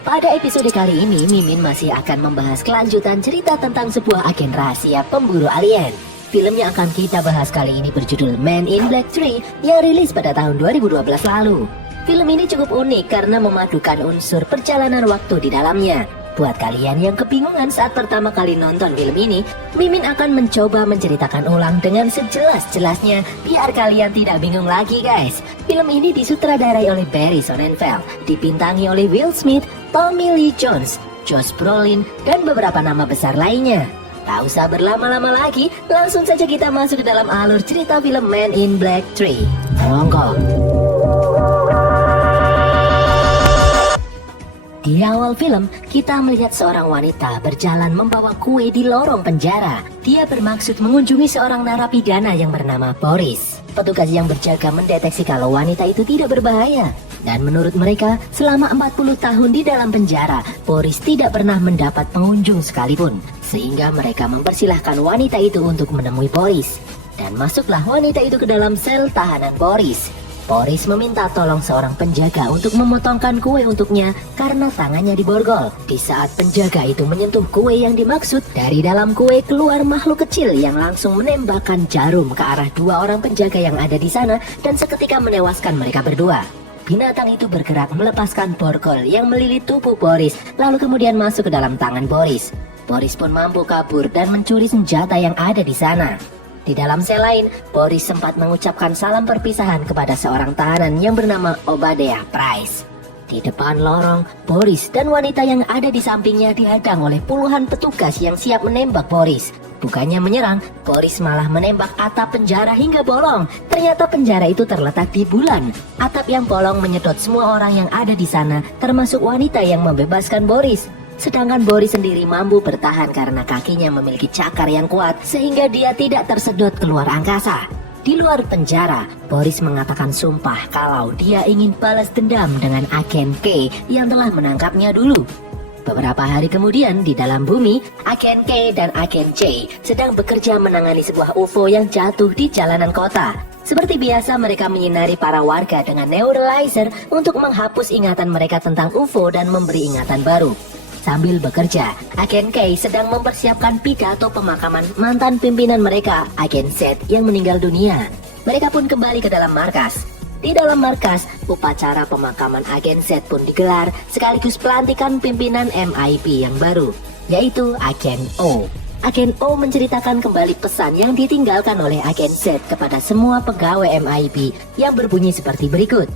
Pada episode kali ini, Mimin masih akan membahas kelanjutan cerita tentang sebuah agen rahasia pemburu alien. Film yang akan kita bahas kali ini berjudul Men in Black 3 yang rilis pada tahun 2012 lalu. Film ini cukup unik karena memadukan unsur perjalanan waktu di dalamnya. Buat kalian yang kebingungan saat pertama kali nonton film ini, Mimin akan mencoba menceritakan ulang dengan sejelas-jelasnya biar kalian tidak bingung lagi guys. Film ini disutradarai oleh Barry Sonnenfeld, dibintangi oleh Will Smith, Tommy Lee Jones, Josh Brolin, dan beberapa nama besar lainnya. Tak usah berlama-lama lagi, langsung saja kita masuk ke dalam alur cerita film Men in Black 3. Monggo. Di awal film, kita melihat seorang wanita berjalan membawa kue di lorong penjara. Dia bermaksud mengunjungi seorang narapidana yang bernama Boris. Petugas yang berjaga mendeteksi kalau wanita itu tidak berbahaya. Dan menurut mereka, selama 40 tahun di dalam penjara, Boris tidak pernah mendapat pengunjung sekalipun. Sehingga mereka mempersilahkan wanita itu untuk menemui Boris. Dan masuklah wanita itu ke dalam sel tahanan Boris. Boris meminta tolong seorang penjaga untuk memotongkan kue untuknya karena tangannya diborgol. Di saat penjaga itu menyentuh kue yang dimaksud, dari dalam kue keluar makhluk kecil yang langsung menembakkan jarum ke arah dua orang penjaga yang ada di sana dan seketika menewaskan mereka berdua. Binatang itu bergerak melepaskan borgol yang melilit tubuh Boris, lalu kemudian masuk ke dalam tangan Boris. Boris pun mampu kabur dan mencuri senjata yang ada di sana. Di dalam sel lain, Boris sempat mengucapkan salam perpisahan kepada seorang tahanan yang bernama Obadiah Price. Di depan lorong, Boris dan wanita yang ada di sampingnya dihadang oleh puluhan petugas yang siap menembak Boris. Bukannya menyerang, Boris malah menembak atap penjara hingga bolong. Ternyata penjara itu terletak di bulan. Atap yang bolong menyedot semua orang yang ada di sana, termasuk wanita yang membebaskan Boris. Sedangkan Boris sendiri mampu bertahan karena kakinya memiliki cakar yang kuat sehingga dia tidak tersedot keluar angkasa. Di luar penjara, Boris mengatakan sumpah kalau dia ingin balas dendam dengan agen K yang telah menangkapnya dulu. Beberapa hari kemudian di dalam bumi, agen K dan agen J sedang bekerja menangani sebuah UFO yang jatuh di jalanan kota. Seperti biasa mereka menyinari para warga dengan neuralizer untuk menghapus ingatan mereka tentang UFO dan memberi ingatan baru. Sambil bekerja, agen K sedang mempersiapkan pidato pemakaman mantan pimpinan mereka, agen Z yang meninggal dunia. Mereka pun kembali ke dalam markas. Di dalam markas, upacara pemakaman agen Z pun digelar sekaligus pelantikan pimpinan MIB yang baru, yaitu agen O. Agen O menceritakan kembali pesan yang ditinggalkan oleh agen Z kepada semua pegawai MIB yang berbunyi seperti berikut.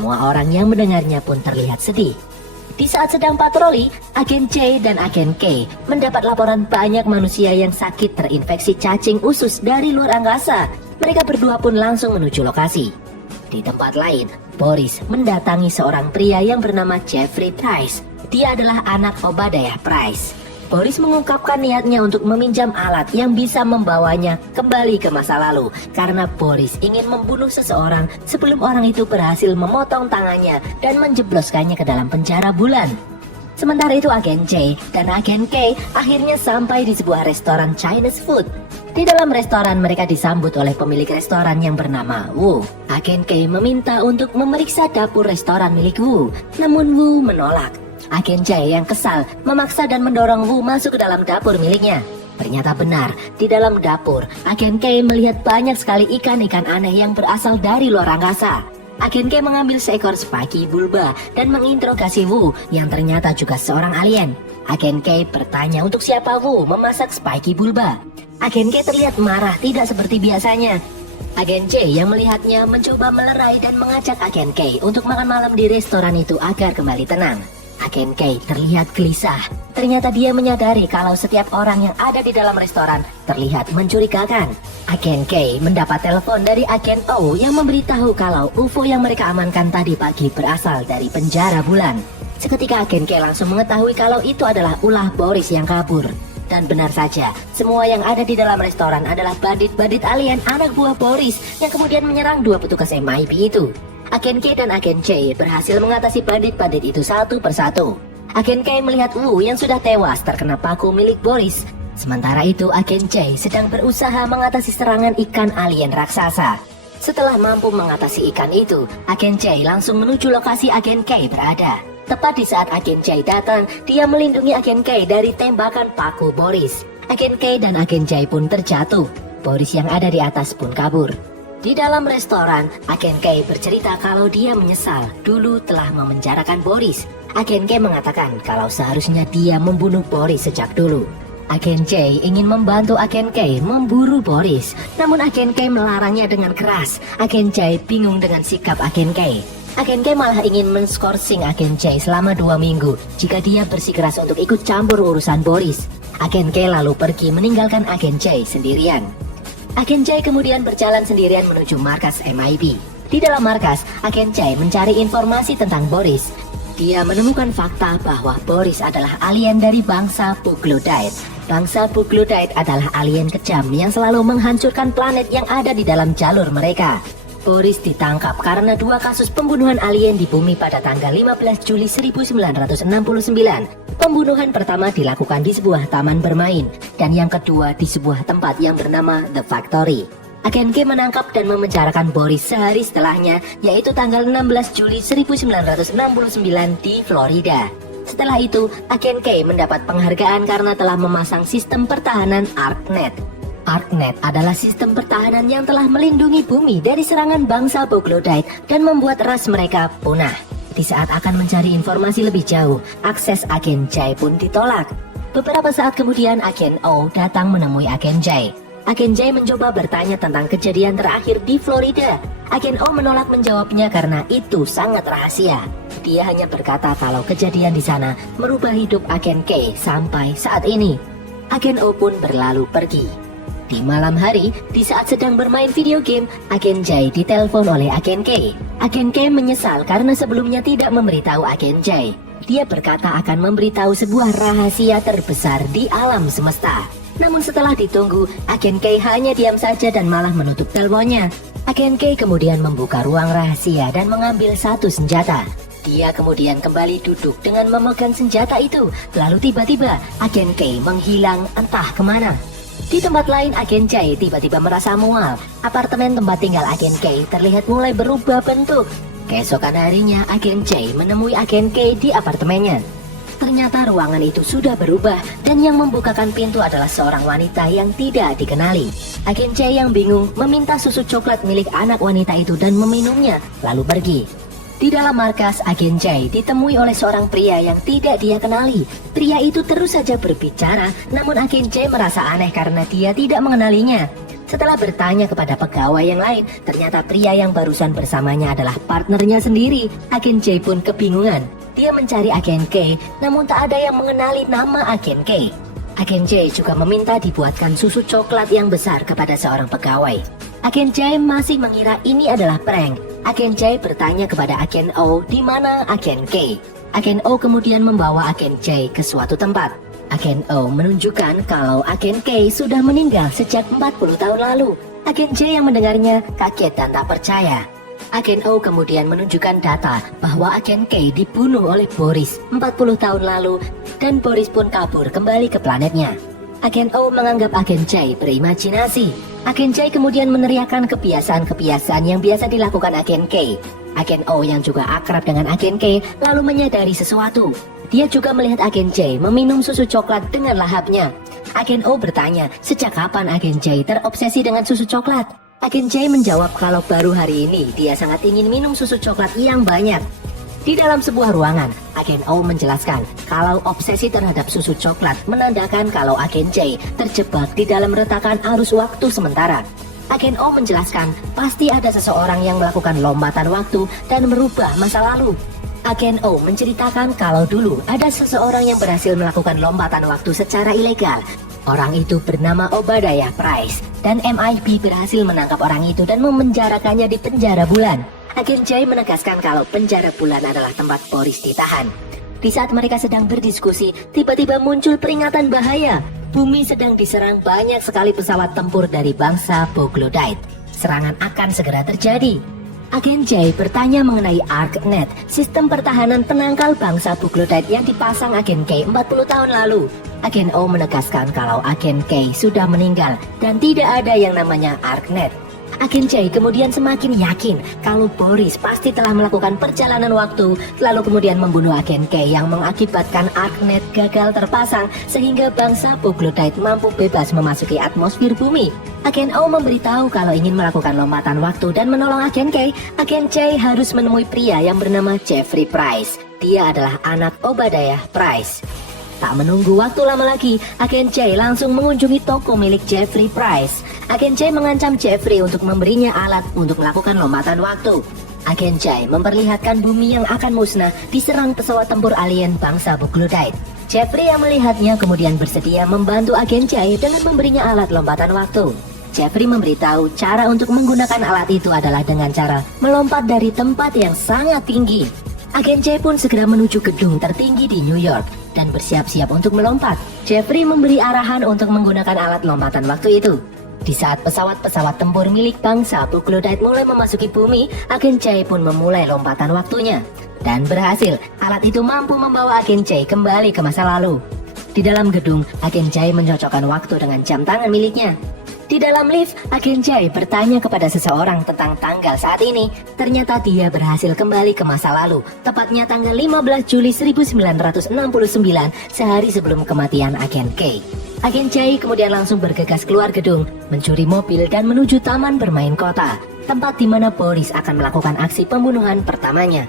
Semua orang yang mendengarnya pun terlihat sedih. Di saat sedang patroli, agen C dan agen K mendapat laporan banyak manusia yang sakit terinfeksi cacing usus dari luar angkasa. Mereka berdua pun langsung menuju lokasi. Di tempat lain, Boris mendatangi seorang pria yang bernama Jeffrey Price. Dia adalah anak Obadiah Price. Boris mengungkapkan niatnya untuk meminjam alat yang bisa membawanya kembali ke masa lalu karena Boris ingin membunuh seseorang sebelum orang itu berhasil memotong tangannya dan menjebloskannya ke dalam penjara bulan. Sementara itu agen J dan agen K akhirnya sampai di sebuah restoran Chinese food. Di dalam restoran mereka disambut oleh pemilik restoran yang bernama Wu. Agen K meminta untuk memeriksa dapur restoran milik Wu, namun Wu menolak. Agen J yang kesal memaksa dan mendorong Wu masuk ke dalam dapur miliknya. Ternyata benar, di dalam dapur, agen K melihat banyak sekali ikan-ikan aneh yang berasal dari luar angkasa. Agen K mengambil seekor Spikey Bulba dan menginterogasi Wu yang ternyata juga seorang alien. Agen K bertanya untuk siapa Wu memasak Spikey Bulba. Agen K terlihat marah tidak seperti biasanya. Agen J yang melihatnya mencoba melerai dan mengajak agen K untuk makan malam di restoran itu agar kembali tenang. Agen K terlihat gelisah. Ternyata dia menyadari kalau setiap orang yang ada di dalam restoran terlihat mencurigakan. Agen K mendapat telepon dari agen O yang memberitahu kalau UFO yang mereka amankan tadi pagi berasal dari penjara bulan. Seketika agen K langsung mengetahui kalau itu adalah ulah Boris yang kabur. Dan benar saja, semua yang ada di dalam restoran adalah bandit-bandit alien anak buah Boris yang kemudian menyerang dua petugas MIB itu. Agen K dan Agen J berhasil mengatasi bandit-bandit itu satu persatu. Agen K melihat Wu yang sudah tewas terkena paku milik Boris. Sementara itu Agen J sedang berusaha mengatasi serangan ikan alien raksasa. Setelah mampu mengatasi ikan itu, Agen J langsung menuju lokasi Agen K berada. Tepat di saat Agen J datang, dia melindungi Agen K dari tembakan paku Boris. Agen K dan Agen J pun terjatuh. Boris yang ada di atas pun kabur. Di dalam restoran, Agen K bercerita kalau dia menyesal dulu telah memenjarakan Boris. Agen K mengatakan kalau seharusnya dia membunuh Boris sejak dulu. Agen J ingin membantu Agen K memburu Boris, namun Agen K melarangnya dengan keras. Agen J bingung dengan sikap Agen K. Agen K malah ingin menskorsing Agen J selama 2 minggu jika dia bersikeras untuk ikut campur urusan Boris. Agen K lalu pergi meninggalkan Agen J sendirian. Agen J kemudian berjalan sendirian menuju markas MIB. Di dalam markas, Agen J mencari informasi tentang Boris. Dia menemukan fakta bahwa Boris adalah alien dari bangsa Puglodite. Bangsa Puglodite adalah alien kejam yang selalu menghancurkan planet yang ada di dalam jalur mereka. Boris ditangkap karena 2 kasus pembunuhan alien di bumi pada tanggal 15 Juli 1969. Pembunuhan pertama dilakukan di sebuah taman bermain, dan yang kedua di sebuah tempat yang bernama The Factory. Agen K menangkap dan memenjarakan Boris sehari setelahnya, yaitu tanggal 16 Juli 1969 di Florida. Setelah itu, Agen K mendapat penghargaan karena telah memasang sistem pertahanan ArcNet. ArcNet adalah sistem pertahanan yang telah melindungi bumi dari serangan bangsa Puglodite dan membuat ras mereka punah. Di saat akan mencari informasi lebih jauh, akses Agen J pun ditolak. Beberapa saat kemudian Agen O datang menemui Agen J. Agen J mencoba bertanya tentang kejadian terakhir di Florida. Agen O menolak menjawabnya karena itu sangat rahasia. Dia hanya berkata kalau kejadian di sana merubah hidup Agen K sampai saat ini. Agen O pun berlalu pergi. Di malam hari, di saat sedang bermain video game, Agen J ditelepon oleh Agen K. Agen K menyesal karena sebelumnya tidak memberitahu Agen J. Dia berkata akan memberitahu sebuah rahasia terbesar di alam semesta. Namun setelah ditunggu, Agen K hanya diam saja dan malah menutup teleponnya. Agen K kemudian membuka ruang rahasia dan mengambil satu senjata. Dia kemudian kembali duduk dengan memegang senjata itu. Lalu tiba-tiba Agen K menghilang entah kemana. Di tempat lain, Agen J tiba-tiba merasa mual. Apartemen tempat tinggal Agen K terlihat mulai berubah bentuk. Keesokan harinya, Agen J menemui Agen K di apartemennya. Ternyata ruangan itu sudah berubah dan yang membukakan pintu adalah seorang wanita yang tidak dikenali. Agen J yang bingung meminta susu coklat milik anak wanita itu dan meminumnya, lalu pergi. Di dalam markas, Agen J ditemui oleh seorang pria yang tidak dia kenali. Pria itu terus saja berbicara, namun Agen J merasa aneh karena dia tidak mengenalinya. Setelah bertanya kepada pegawai yang lain, ternyata pria yang barusan bersamanya adalah partnernya sendiri. Agen J pun kebingungan. Dia mencari Agen K, namun tak ada yang mengenali nama Agen K. Agen J juga meminta dibuatkan susu coklat yang besar kepada seorang pegawai. Agen J masih mengira ini adalah prank. Agen J bertanya kepada Agen O di mana Agen K. Agen O kemudian membawa Agen J ke suatu tempat. Agen O menunjukkan kalau Agen K sudah meninggal sejak 40 tahun lalu. Agen J yang mendengarnya kaget dan tak percaya. Agen O kemudian menunjukkan data bahwa Agen K dibunuh oleh Boris 40 tahun lalu dan Boris pun kabur kembali ke planetnya. Agen O menganggap Agen J berimajinasi. Agen J kemudian meneriakkan kebiasaan-kebiasaan yang biasa dilakukan Agen K. Agen O yang juga akrab dengan Agen K lalu menyadari sesuatu. Dia juga melihat Agen J meminum susu coklat dengan lahapnya. Agen O bertanya sejak kapan Agen J terobsesi dengan susu coklat. Agen J menjawab kalau baru hari ini dia sangat ingin minum susu coklat yang banyak. Di dalam sebuah ruangan, Agen O menjelaskan kalau obsesi terhadap susu coklat menandakan kalau Agen J terjebak di dalam retakan arus waktu sementara. Agen O menjelaskan pasti ada seseorang yang melakukan lompatan waktu dan merubah masa lalu. Agen O menceritakan kalau dulu ada seseorang yang berhasil melakukan lompatan waktu secara ilegal. Orang itu bernama Obadiah Price dan MIB berhasil menangkap orang itu dan memenjarakannya di penjara bulan. Agen J menegaskan kalau penjara bulan adalah tempat Boris ditahan. Di saat mereka sedang berdiskusi, tiba-tiba muncul peringatan bahaya. Bumi sedang diserang banyak sekali pesawat tempur dari bangsa Puglodite. Serangan akan segera terjadi. Agen J bertanya mengenai ArcNet, sistem pertahanan penangkal bangsa Bugloodite yang dipasang Agen K 40 tahun lalu. Agen O menegaskan kalau Agen K sudah meninggal dan tidak ada yang namanya ArcNet. Agen J kemudian semakin yakin kalau Boris pasti telah melakukan perjalanan waktu, lalu kemudian membunuh Agen K yang mengakibatkan ArcNet gagal terpasang sehingga bangsa Bugloodite mampu bebas memasuki atmosfer bumi. Agen O memberitahu kalau ingin melakukan lompatan waktu dan menolong Agen K, Agen J harus menemui pria yang bernama Jeffrey Price. Dia adalah anak Obadiah Price. Tak menunggu waktu lama lagi, Agen J langsung mengunjungi toko milik Jeffrey Price. Agen J mengancam Jeffrey untuk memberinya alat untuk melakukan lompatan waktu. Agen J memperlihatkan bumi yang akan musnah diserang pesawat tempur alien bangsa Bugloodite. Jeffrey yang melihatnya kemudian bersedia membantu Agen J dengan memberinya alat lompatan waktu. Jeffrey memberitahu cara untuk menggunakan alat itu adalah dengan cara melompat dari tempat yang sangat tinggi. Agen J pun segera menuju gedung tertinggi di New York dan bersiap-siap untuk melompat. Jeffrey memberi arahan untuk menggunakan alat lompatan waktu itu. Di saat pesawat-pesawat tempur milik bangsa Bugloodite mulai memasuki bumi, Agen J pun memulai lompatan waktunya. Dan berhasil, alat itu mampu membawa Agen J kembali ke masa lalu. Di dalam gedung, Agen J mencocokkan waktu dengan jam tangan miliknya. Di dalam lift, Agen J bertanya kepada seseorang tentang tanggal saat ini. Ternyata dia berhasil kembali ke masa lalu, tepatnya tanggal 15 Juli 1969, sehari sebelum kematian Agen K. Agen J kemudian langsung bergegas keluar gedung, mencuri mobil dan menuju taman bermain kota, tempat di mana Boris akan melakukan aksi pembunuhan pertamanya.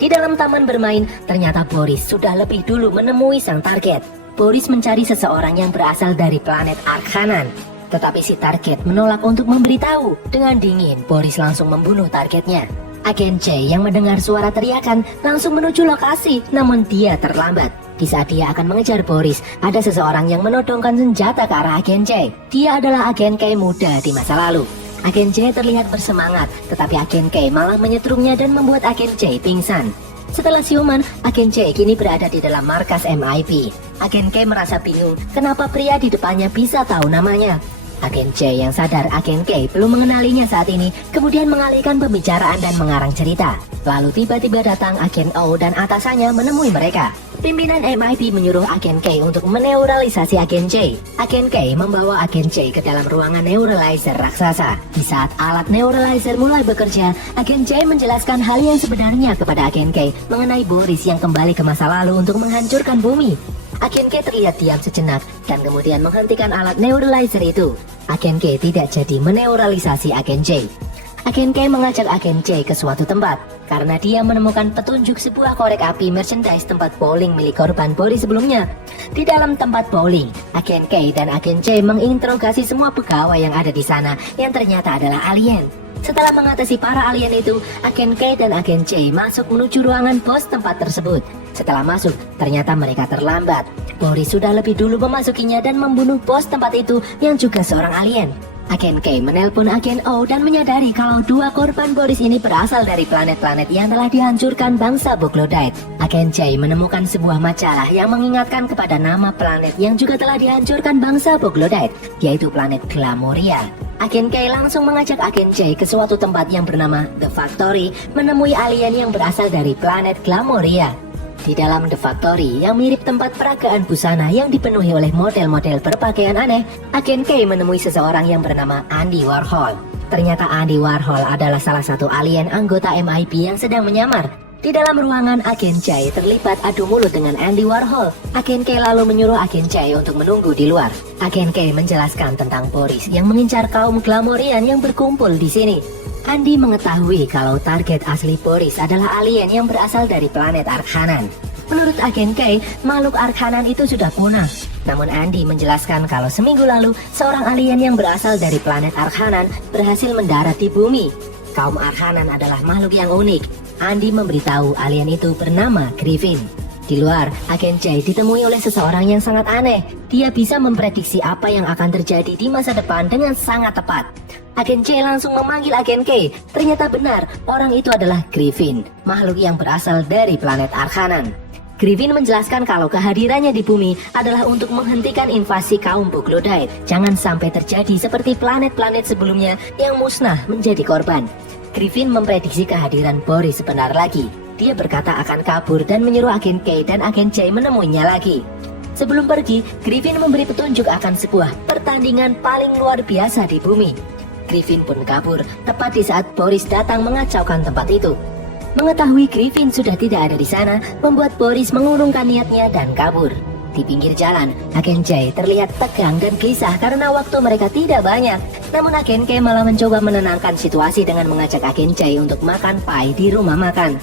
Di dalam taman bermain, ternyata Boris sudah lebih dulu menemui sang target. Boris mencari seseorang yang berasal dari planet Arkhanan. Tetapi si target menolak untuk memberitahu. Dengan dingin, Boris langsung membunuh targetnya. Agen J yang mendengar suara teriakan langsung menuju lokasi, namun dia terlambat. Di saat dia akan mengejar Boris, ada seseorang yang menodongkan senjata ke arah Agen J. Dia adalah Agen K muda di masa lalu. Agen J terlihat bersemangat, tetapi Agen K malah menyetrumnya dan membuat Agen J pingsan. Setelah siuman, Agen J kini berada di dalam markas MIB. Agen K merasa bingung kenapa pria di depannya bisa tahu namanya. Agen J yang sadar Agen K belum mengenalinya saat ini, kemudian mengalihkan pembicaraan dan mengarang cerita. Lalu tiba-tiba datang Agen O dan atasannya menemui mereka. Pimpinan MIB menyuruh Agen K untuk meneuralisasi Agen J. Agen K membawa Agen J ke dalam ruangan neuralizer raksasa. Di saat alat neuralizer mulai bekerja, Agen J menjelaskan hal yang sebenarnya kepada Agen K mengenai Boris yang kembali ke masa lalu untuk menghancurkan bumi. Agen K terlihat diam sejenak dan kemudian menghentikan alat neuralizer itu. Agen K tidak jadi meneuralisasi Agen J. Agen K mengajak Agen J ke suatu tempat karena dia menemukan petunjuk sebuah korek api merchandise tempat bowling milik korban Boris sebelumnya. Di dalam tempat bowling, Agen K dan Agen J menginterogasi semua pegawai yang ada di sana yang ternyata adalah alien. Setelah mengatasi para alien itu, Agen K dan Agen J masuk menuju ruangan bos tempat tersebut. Setelah masuk, ternyata mereka terlambat. Boris sudah lebih dulu memasukinya dan membunuh bos tempat itu yang juga seorang alien. Agen K menelpon Agen O dan menyadari kalau dua korban Boris ini berasal dari planet-planet yang telah dihancurkan bangsa Bugloodite. Agen J menemukan sebuah majalah yang mengingatkan kepada nama planet yang juga telah dihancurkan bangsa Bugloodite, yaitu planet Glamoria. Agen K langsung mengajak Agen J ke suatu tempat yang bernama The Factory, menemui alien yang berasal dari planet Glamoria. Di dalam The Factory yang mirip tempat peragaan busana yang dipenuhi oleh model-model berpakaian aneh, Agen K menemui seseorang yang bernama Andy Warhol. Ternyata Andy Warhol adalah salah satu alien anggota MIB yang sedang menyamar. Di dalam ruangan, Agen J terlibat adu mulut dengan Andy Warhol. Agen K lalu menyuruh Agen J untuk menunggu di luar. Agen K menjelaskan tentang Boris yang mengincar kaum Glamorian yang berkumpul di sini. Andy mengetahui kalau target asli Boris adalah alien yang berasal dari planet Arkhanan. Menurut Agen K, makhluk Arkhanan itu sudah punah. Namun Andy menjelaskan kalau seminggu lalu, seorang alien yang berasal dari planet Arkhanan berhasil mendarat di bumi. Kaum Arkhanan adalah makhluk yang unik. Andy memberitahu alien itu bernama Griffin. Di luar, Agen J ditemui oleh seseorang yang sangat aneh. Dia bisa memprediksi apa yang akan terjadi di masa depan dengan sangat tepat. Agen J langsung memanggil Agen K. Ternyata benar, orang itu adalah Griffin, makhluk yang berasal dari planet Arkhanan. Griffin menjelaskan kalau kehadirannya di bumi adalah untuk menghentikan invasi kaum Bugloodite. Jangan sampai terjadi seperti planet-planet sebelumnya yang musnah menjadi korban. Griffin memprediksi kehadiran Boris sebentar lagi. Dia berkata akan kabur dan menyuruh agen K dan agen J menemuinya lagi. Sebelum pergi, Griffin memberi petunjuk akan sebuah pertandingan paling luar biasa di bumi. Griffin pun kabur tepat di saat Boris datang mengacaukan tempat itu. Mengetahui Griffin sudah tidak ada di sana, membuat Boris mengurungkan niatnya dan kabur. Di pinggir jalan, agen J terlihat tegang dan gelisah karena waktu mereka tidak banyak. Namun agen K malah mencoba menenangkan situasi dengan mengajak agen J untuk makan pie di rumah makan.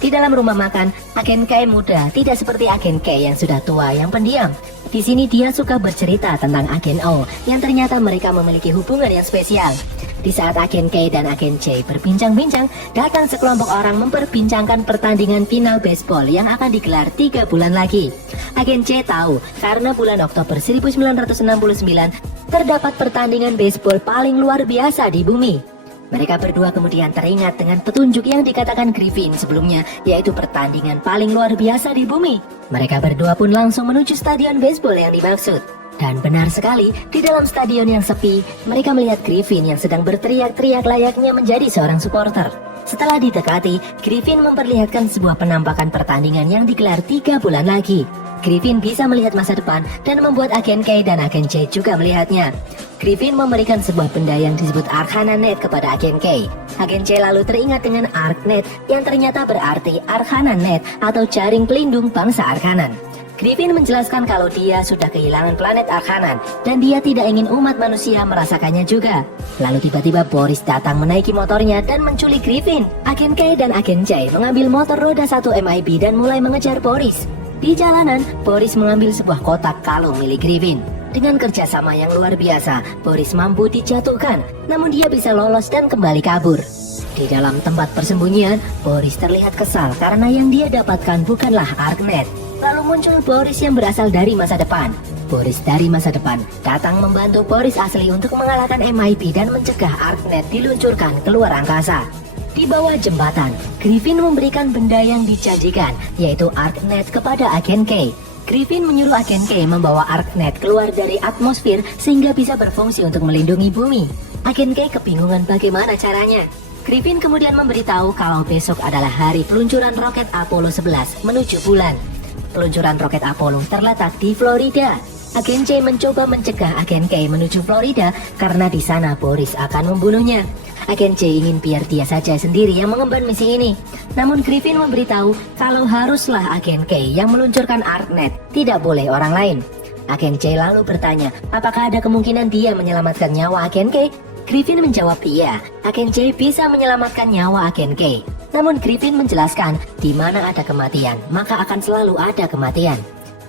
Di dalam rumah makan, agen K muda tidak seperti agen K yang sudah tua yang pendiam. Di sini dia suka bercerita tentang agen O yang ternyata mereka memiliki hubungan yang spesial. Di saat agen K dan agen J berbincang-bincang, datang sekelompok orang memperbincangkan pertandingan final baseball yang akan digelar 3 bulan lagi. Agen J tahu karena bulan Oktober 1969 terdapat pertandingan baseball paling luar biasa di bumi. Mereka berdua kemudian teringat dengan petunjuk yang dikatakan Griffin sebelumnya, yaitu pertandingan paling luar biasa di bumi. Mereka berdua pun langsung menuju stadion baseball yang dimaksud. Dan benar sekali, di dalam stadion yang sepi, mereka melihat Griffin yang sedang berteriak-teriak layaknya menjadi seorang supporter. Setelah didekati, Griffin memperlihatkan sebuah penampakan pertandingan yang digelar 3 bulan lagi. Griffin bisa melihat masa depan dan membuat agen K dan agen J juga melihatnya. Griffin memberikan sebuah benda yang disebut Arcana Net kepada agen K. Agen J lalu teringat dengan Arknet yang ternyata berarti Arcana Net atau jaring pelindung bangsa Arkanan. Griffin menjelaskan kalau dia sudah kehilangan planet Arkanan dan dia tidak ingin umat manusia merasakannya juga. Lalu tiba-tiba Boris datang menaiki motornya dan menculik Griffin. Agen K dan agen J mengambil motor roda 1 MIB dan mulai mengejar Boris. Di jalanan, Boris mengambil sebuah kotak kalung milik Griffin. Dengan kerjasama yang luar biasa, Boris mampu dijatuhkan, namun dia bisa lolos dan kembali kabur. Di dalam tempat persembunyian, Boris terlihat kesal karena yang dia dapatkan bukanlah Arknet. Lalu muncul Boris yang berasal dari masa depan. Boris dari masa depan datang membantu Boris asli untuk mengalahkan MIB dan mencegah Arknet diluncurkan keluar angkasa. Di bawah jembatan, Griffin memberikan benda yang dijanjikan, yaitu Arknet kepada agen K. Griffin menyuruh agen K membawa Arknet keluar dari atmosfer sehingga bisa berfungsi untuk melindungi bumi. Agen K kebingungan bagaimana caranya. Griffin kemudian memberitahu kalau besok adalah hari peluncuran roket Apollo 11 menuju bulan. Peluncuran roket Apollo terletak di Florida. Agen J mencoba mencegah agen K menuju Florida karena di sana Boris akan membunuhnya. Agen J ingin biar dia saja sendiri yang mengemban misi ini. Namun Griffin memberitahu kalau haruslah agen K yang meluncurkan Arknet, tidak boleh orang lain. Agen J lalu bertanya, apakah ada kemungkinan dia menyelamatkan nyawa agen K? Griffin menjawab iya, agen J bisa menyelamatkan nyawa agen K. Namun Griffin menjelaskan, di mana ada kematian, maka akan selalu ada kematian.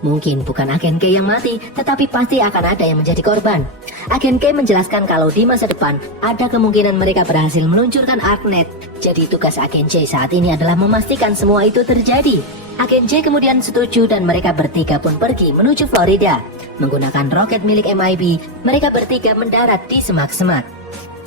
Mungkin bukan agen K yang mati, tetapi pasti akan ada yang menjadi korban. Agen K menjelaskan kalau di masa depan ada kemungkinan mereka berhasil meluncurkan Arknet. Jadi tugas agen J saat ini adalah memastikan semua itu terjadi. Agen J kemudian setuju dan mereka bertiga pun pergi menuju Florida. Menggunakan roket milik MIB, mereka bertiga mendarat di semak-semak.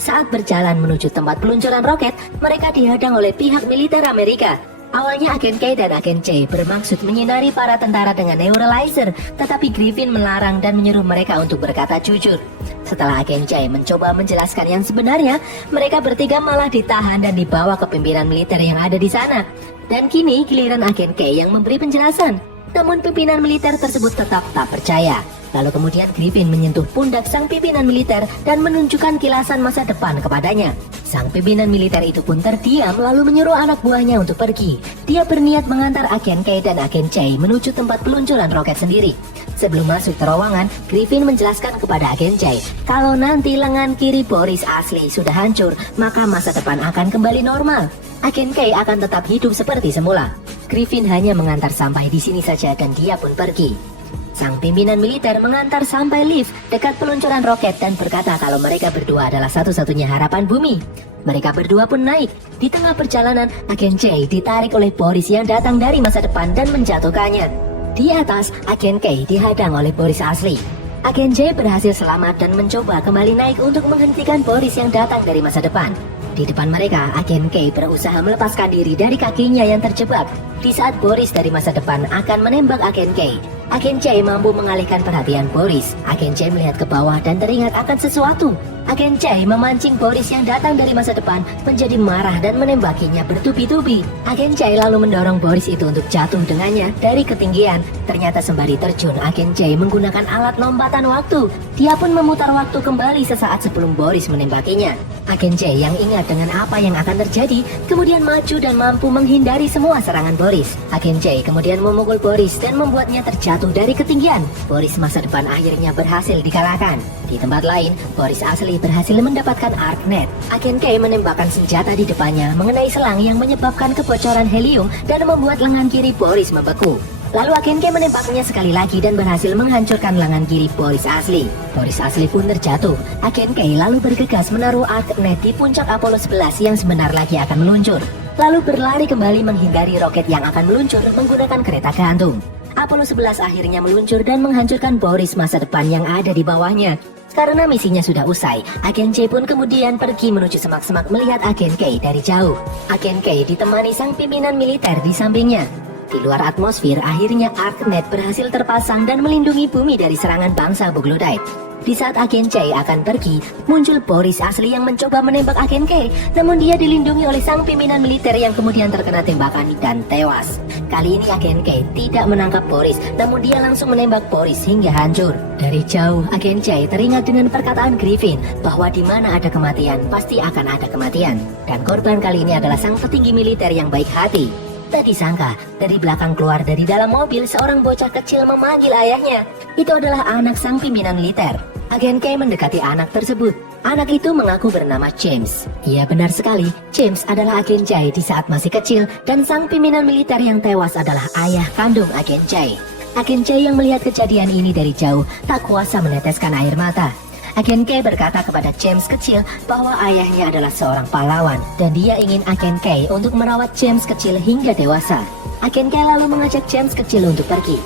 Saat berjalan menuju tempat peluncuran roket, mereka dihadang oleh pihak militer Amerika. Awalnya agen K dan agen J bermaksud menyinari para tentara dengan neuralizer, tetapi Griffin melarang dan menyuruh mereka untuk berkata jujur. Setelah agen J mencoba menjelaskan yang sebenarnya, mereka bertiga malah ditahan dan dibawa ke pimpinan militer yang ada di sana. Dan kini giliran agen K yang memberi penjelasan. Namun pimpinan militer tersebut tetap tak percaya. Lalu kemudian Griffin menyentuh pundak sang pimpinan militer dan menunjukkan kilasan masa depan kepadanya. Sang pimpinan militer itu pun terdiam lalu menyuruh anak buahnya untuk pergi. Dia berniat mengantar agen K dan agen J menuju tempat peluncuran roket sendiri. Sebelum masuk terowongan, Griffin menjelaskan kepada agen J kalau nanti lengan kiri Boris asli sudah hancur, maka masa depan akan kembali normal. Agen K akan tetap hidup seperti semula. Griffin hanya mengantar sampai di sini saja dan dia pun pergi. Sang pimpinan militer mengantar sampai lift dekat peluncuran roket dan berkata kalau mereka berdua adalah satu-satunya harapan bumi. Mereka berdua pun naik. Di tengah perjalanan, agen J ditarik oleh Boris yang datang dari masa depan dan menjatuhkannya. Di atas, agen K dihadang oleh Boris asli. Agen J berhasil selamat dan mencoba kembali naik untuk menghentikan Boris yang datang dari masa depan. Di depan mereka, agen K berusaha melepaskan diri dari kakinya yang terjebak. Di saat Boris dari masa depan akan menembak agen K, Agen J mampu mengalihkan perhatian Boris. Agen J melihat ke bawah dan teringat akan sesuatu. Agen J memancing Boris yang datang dari masa depan menjadi marah dan menembakinya bertubi-tubi. Agen J lalu mendorong Boris itu untuk jatuh dengannya dari ketinggian. Ternyata sembari terjun, Agen J menggunakan alat lompatan waktu. Dia pun memutar waktu kembali sesaat sebelum Boris menembakinya. Agen J yang ingat dengan apa yang akan terjadi, kemudian maju dan mampu menghindari semua serangan Boris. Agen J kemudian memukul Boris dan membuatnya terjatuh dari ketinggian. Boris masa depan akhirnya berhasil dikalahkan. Di tempat lain, Boris asli berhasil mendapatkan Arknet. Agen K menembakkan senjata di depannya mengenai selang yang menyebabkan kebocoran helium dan membuat lengan kiri Boris membeku. Lalu Agen K menembaknya sekali lagi dan berhasil menghancurkan lengan kiri Boris asli. Boris asli pun terjatuh. Agen K lalu bergegas menaruh Arknet di puncak Apollo 11 yang sebentar lagi akan meluncur. Lalu berlari kembali menghindari roket yang akan meluncur menggunakan kereta gantung. Apollo 11 akhirnya meluncur dan menghancurkan Boris masa depan yang ada di bawahnya. Karena misinya sudah usai, Agen J pun kemudian pergi menuju semak-semak melihat Agen K dari jauh. Agen K ditemani sang pimpinan militer di sampingnya. Di luar atmosfer, akhirnya Arknet berhasil terpasang dan melindungi bumi dari serangan bangsa Bugloodite. Di saat Agen J akan pergi, muncul Boris asli yang mencoba menembak Agen K, namun dia dilindungi oleh sang pimpinan militer yang kemudian terkena tembakan dan tewas. Kali ini Agen K tidak menangkap Boris, namun dia langsung menembak Boris hingga hancur. Dari jauh, Agen J teringat dengan perkataan Griffin bahwa di mana ada kematian, pasti akan ada kematian. Dan korban kali ini adalah sang petinggi militer yang baik hati. Tak disangka, dari belakang keluar dari dalam mobil seorang bocah kecil memanggil ayahnya. Itu adalah anak sang pimpinan militer. Agen K mendekati anak tersebut. Anak itu mengaku bernama James. Iya, benar sekali, James adalah Agen J di saat masih kecil dan sang pimpinan militer yang tewas adalah ayah kandung Agen J. Agen J yang melihat kejadian ini dari jauh tak kuasa meneteskan air mata. Agen K berkata kepada James kecil bahwa ayahnya adalah seorang pahlawan dan dia ingin Agen K untuk merawat James kecil hingga dewasa. Agen K lalu mengajak James kecil untuk pergi.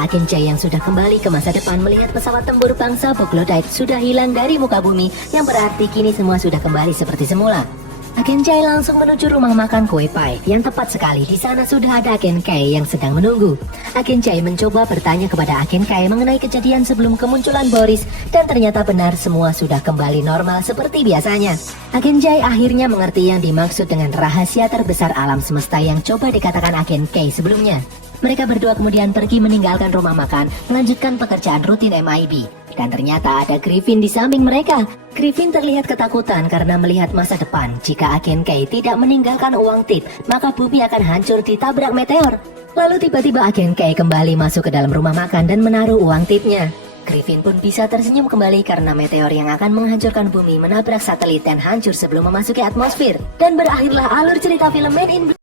Agen J yang sudah kembali ke masa depan melihat pesawat tempur bangsa Bugloodite sudah hilang dari muka bumi, yang berarti kini semua sudah kembali seperti semula. Agen J langsung menuju rumah makan kue pie yang tepat sekali di sana sudah ada Agen K yang sedang menunggu. Agen J mencoba bertanya kepada Agen K mengenai kejadian sebelum kemunculan Boris dan ternyata benar semua sudah kembali normal seperti biasanya. Agen J akhirnya mengerti yang dimaksud dengan rahasia terbesar alam semesta yang coba dikatakan Agen K sebelumnya. Mereka berdua kemudian pergi meninggalkan rumah makan, melanjutkan pekerjaan rutin MIB. Dan ternyata ada Griffin di samping mereka. Griffin terlihat ketakutan karena melihat masa depan. Jika Agen K tidak meninggalkan uang tip, maka bumi akan hancur ditabrak meteor. Lalu tiba-tiba Agen K kembali masuk ke dalam rumah makan dan menaruh uang tipnya. Griffin pun bisa tersenyum kembali karena meteor yang akan menghancurkan bumi menabrak satelit dan hancur sebelum memasuki atmosfer. Dan berakhirlah alur cerita film Men in Black.